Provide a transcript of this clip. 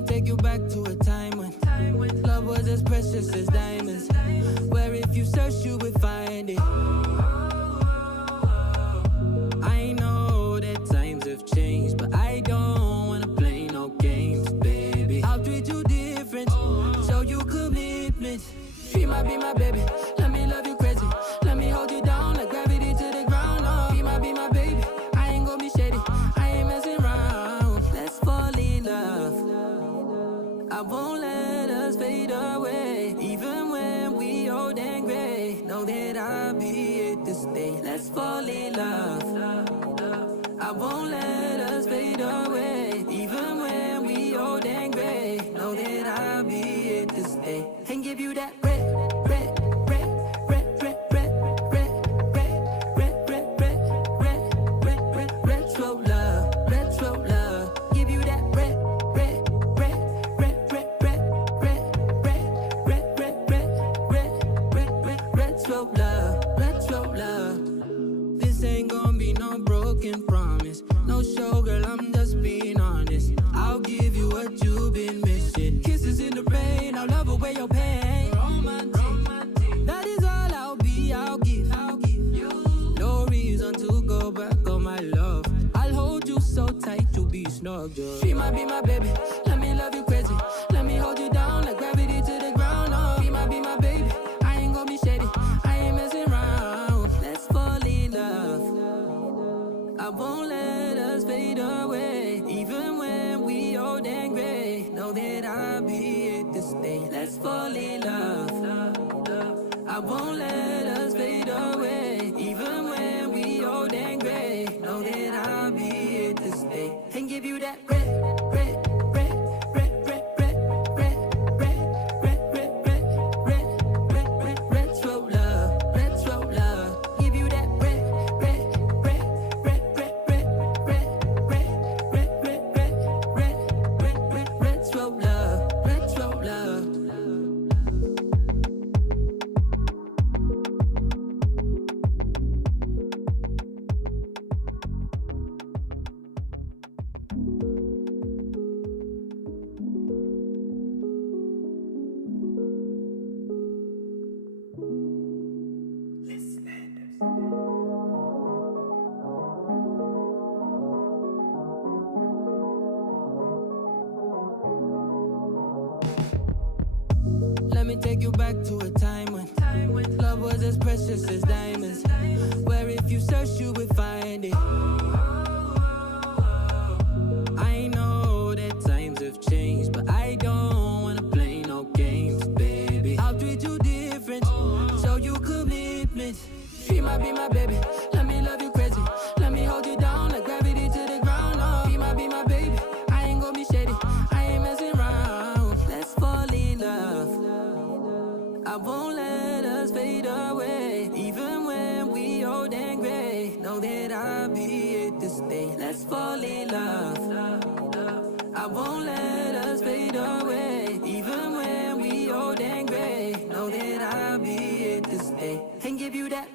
me take you back to a time when love was as precious as diamonds, where if you search you would find it. I know that times have changed, but I don't wanna play no games, baby. I'll treat you different, show you commitment. She might be my baby, let me love you crazy. Let me hold you down like gravity to the ground. Oh, be my baby, I ain't gonna be shady, I ain't messing around. Let's fall in love, I won't let us fade away. Even when we old and gray, know that I'll be here to stay. Let's fall in love, I won't let us fade away. Even when we old and gray, know that I'll be here to stay. And give you that red, red, red, red, red, red, red, red, red, red, red, red, red, retro love, retro love. Give you that red, red, red, red, red, red, red, red, red, red, red, red, red, retro love, retro love. This ain't gonna be no broken promise, no show, girl, I'm just being honest. I'll give you what you've been missing. Kisses in the rain, I'll love away your pain. Romantic, that is all I'll be, I'll give you. No reason to go back on my love. I'll hold you so tight, you'll be snug, just. She might be my baby, let me love you crazy. Let me hold you down like gravity to the ground. Oh, be my baby, I ain't gonna be shady, I ain't messing around. Let's fall in love, I won't let us fade away. Even when we old and gray, know that I'll be here to stay. Let's fall in love, I won't let us fade away. Even when we old and gray, know that I'll be here to stay. And give you that red, red, red, red, red, red, red, red, red, red, red, red, red, red, retro love, retro love. Give you that red, red, red, red, red, red, red, red, red, red, red, red, red, red, retro love, retro love. Let me take you back to a time when love was as precious as diamonds, where if you search you would find it. I know that times have changed, but I don't wanna play no games, baby. I'll treat you different, show you commitment. She might be my baby, let me love you crazy. Let me hold you down like gravity to the ground. Oh, be my baby, I ain't gonna be shady, I ain't messing around. Let's fall in love, I won't let us fade away. Even when we old and gray, know that I'll be here to stay. Let's fall in love, I won't let us fade away. Even when we old and gray, know that I'll be here to stay. And give you that